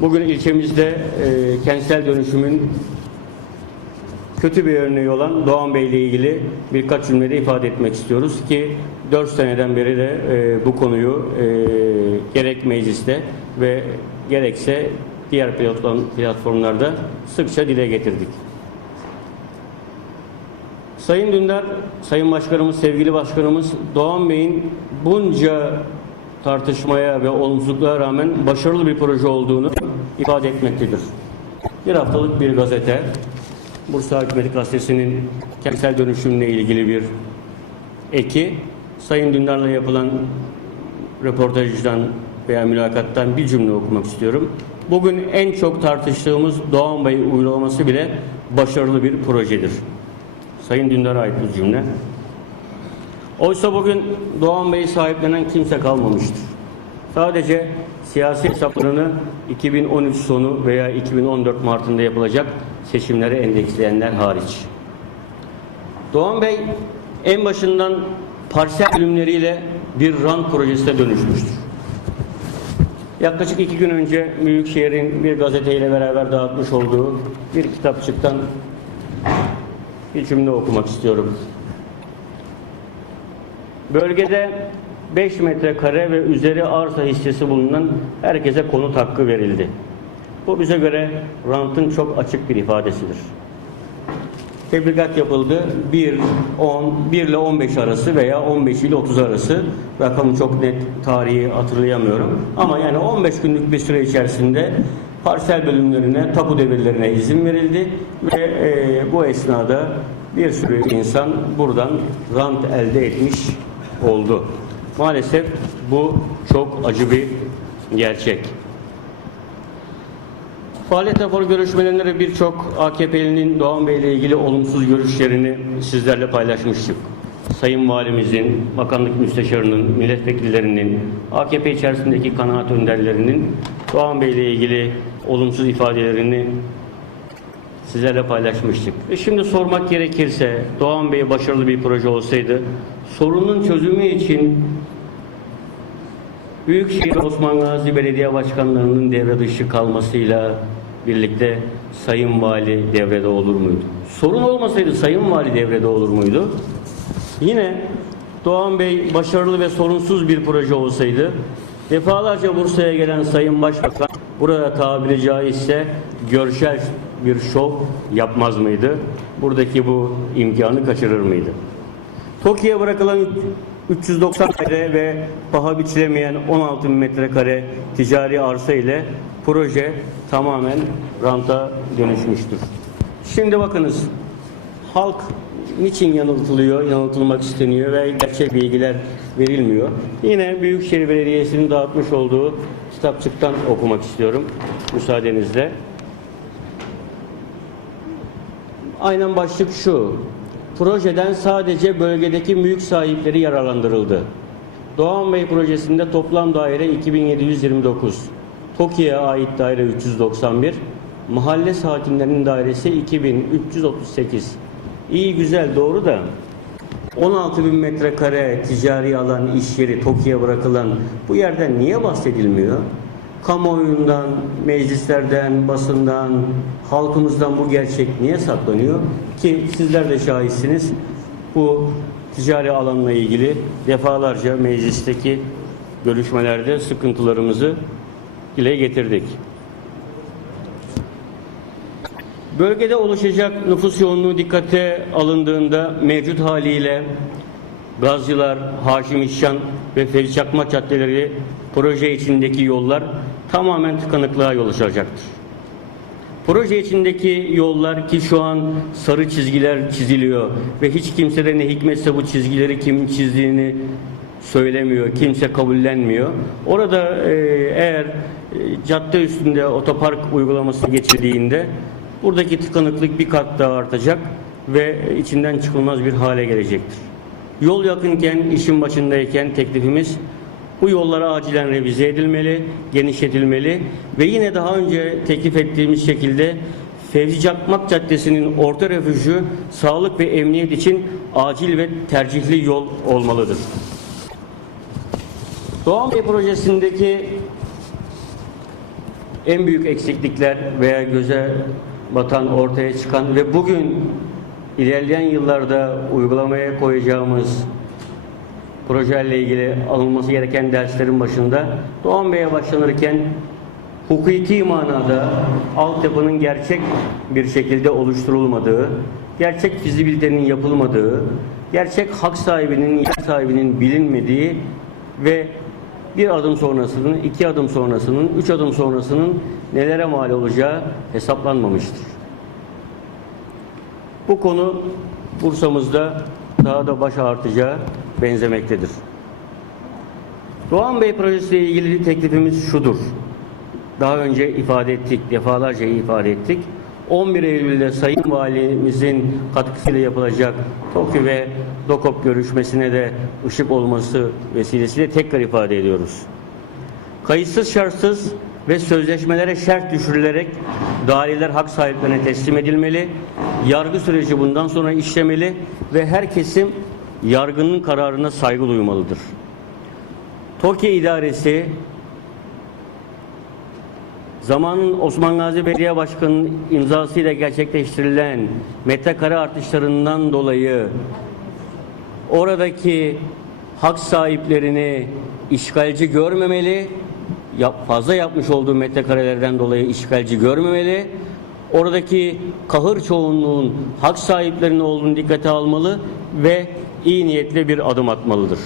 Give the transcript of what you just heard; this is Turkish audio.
Bugün ilçemizde e, kentsel dönüşümün kötü bir örneği olan Doğan Bey ile ilgili birkaç cümlede ifade etmek istiyoruz ki 4 seneden beri de e, bu konuyu e, gerek mecliste ve gerekse diğer platform, platformlarda sıkça dile getirdik. Sayın Dündar, Sayın Başkanımız, sevgili Başkanımız Doğan Bey'in bunca tartışmaya ve olumsuzluklara rağmen başarılı bir proje olduğunu ifade etmektedir. Bir haftalık bir gazete, Bursa Hükümeti Gazetesi'nin kentsel dönüşümle ilgili bir eki, Sayın Dündar'la yapılan röportajdan veya mülakattan bir cümle okumak istiyorum. Bugün en çok tartıştığımız Doğan Bey uygulaması bile başarılı bir projedir. Sayın Dündar'a ait bu cümle. Oysa bugün Doğan Bey'i sahiplenen kimse kalmamıştır. Sadece siyasi hesaplarını 2013 sonu veya 2014 Mart'ında yapılacak seçimlere endeksleyenler hariç. Doğan Bey en başından parsel bölümleriyle bir rant projesine dönüşmüştür. Yaklaşık iki gün önce Büyükşehir'in bir gazeteyle beraber dağıtmış olduğu bir kitapçıktan bir cümle okumak istiyorum. Bölgede 5 metrekare ve üzeri arsa hissesi bulunan herkese konut hakkı verildi. Bu bize göre rantın çok açık bir ifadesidir. Tebligat yapıldı. 1, 10, 1 ile 15 arası veya 15 ile 30 arası. Rakamı çok net tarihi hatırlayamıyorum. Ama yani 15 günlük bir süre içerisinde parsel bölümlerine, tapu devirlerine izin verildi ve e, bu esnada bir sürü insan buradan rant elde etmiş oldu. Maalesef bu çok acı bir gerçek. Faaliyet raporu görüşmelerinde de birçok AKP'linin Doğan Bey ile ilgili olumsuz görüşlerini sizlerle paylaşmıştık. Sayın Valimizin, bakanlık müsteşarının, milletvekillerinin, AKP içerisindeki kanaat önderlerinin Doğan Bey ile ilgili olumsuz ifadelerini sizlerle paylaşmıştık. Ve şimdi sormak gerekirse Doğan Bey başarılı bir proje olsaydı sorunun çözümü için Büyükşehir Osman Gazi Belediye Başkanlarının devre dışı kalmasıyla birlikte Sayın Vali devrede olur muydu? Sorun olmasaydı Sayın Vali devrede olur muydu? Yine Doğan Bey başarılı ve sorunsuz bir proje olsaydı defalarca Bursa'ya gelen Sayın Başbakan burada tabiri caizse görsel bir şov yapmaz mıydı? Buradaki bu imkanı kaçırır mıydı? TOKİ'ye bırakılan 390 metre ve paha biçilemeyen 16 bin metrekare ticari arsa ile proje tamamen ranta dönüşmüştür. Şimdi bakınız halk niçin yanıltılıyor, yanıltılmak isteniyor ve gerçek bilgiler verilmiyor. Yine Büyükşehir Belediyesi'nin dağıtmış olduğu kitapçıktan okumak istiyorum müsaadenizle. Aynen başlık şu. Projeden sadece bölgedeki mülk sahipleri yararlandırıldı. Doğan Bey projesinde toplam daire 2729. TOKİ'ye ait daire 391. Mahalle sakinlerinin dairesi 2338. İyi güzel doğru da 16 bin metrekare ticari alan, iş yeri, TOKİ'ye bırakılan bu yerden niye bahsedilmiyor? Kamuoyundan, meclislerden, basından, halkımızdan bu gerçek niye saklanıyor? Ki sizler de şahitsiniz. Bu ticari alanla ilgili defalarca meclisteki görüşmelerde sıkıntılarımızı dile getirdik. Bölgede oluşacak nüfus yoğunluğu dikkate alındığında mevcut haliyle Gazcılar, Haşim İşcan ve Fevzi Çakma caddeleri proje içindeki yollar tamamen tıkanıklığa yol açacaktır. Proje içindeki yollar ki şu an sarı çizgiler çiziliyor ve hiç kimse de ne hikmetse bu çizgileri kimin çizdiğini söylemiyor, kimse kabullenmiyor. Orada e, eğer e, cadde üstünde otopark uygulaması geçildiğinde buradaki tıkanıklık bir kat daha artacak ve içinden çıkılmaz bir hale gelecektir. Yol yakınken, işin başındayken teklifimiz bu yollara acilen revize edilmeli, genişletilmeli ve yine daha önce teklif ettiğimiz şekilde Fevzi Çakmak Caddesi'nin orta refüjü sağlık ve emniyet için acil ve tercihli yol olmalıdır. Doğan Bey projesindeki en büyük eksiklikler veya göze batan, ortaya çıkan ve bugün ilerleyen yıllarda uygulamaya koyacağımız projelerle ilgili alınması gereken derslerin başında Doğan Bey'e başlanırken hukuki manada altyapının gerçek bir şekilde oluşturulmadığı, gerçek fizibilitenin yapılmadığı, gerçek hak sahibinin, yer sahibinin bilinmediği ve bir adım sonrasının, iki adım sonrasının, üç adım sonrasının nelere mal olacağı hesaplanmamıştır. Bu konu Bursa'mızda daha da baş ağrıtacağı benzemektedir. Doğan Bey projesi ile ilgili teklifimiz şudur. Daha önce ifade ettik, defalarca ifade ettik. 11 Eylül'de Sayın Valimizin katkısıyla yapılacak TOKİ ve DOKOP görüşmesine de ışık olması vesilesiyle tekrar ifade ediyoruz. Kayıtsız şartsız ve sözleşmelere şart düşürülerek daireler hak sahiplerine teslim edilmeli. Yargı süreci bundan sonra işlemeli ve her kesim yargının kararına saygı duymalıdır. TOKİ idaresi zamanın Osman Gazi Belediye Başkanı'nın imzasıyla gerçekleştirilen metrekare artışlarından dolayı oradaki hak sahiplerini işgalci görmemeli, fazla yapmış olduğu metrekarelerden dolayı işgalci görmemeli, oradaki kahır çoğunluğun hak sahiplerinin olduğunu dikkate almalı ve iyi niyetle bir adım atmalıdır.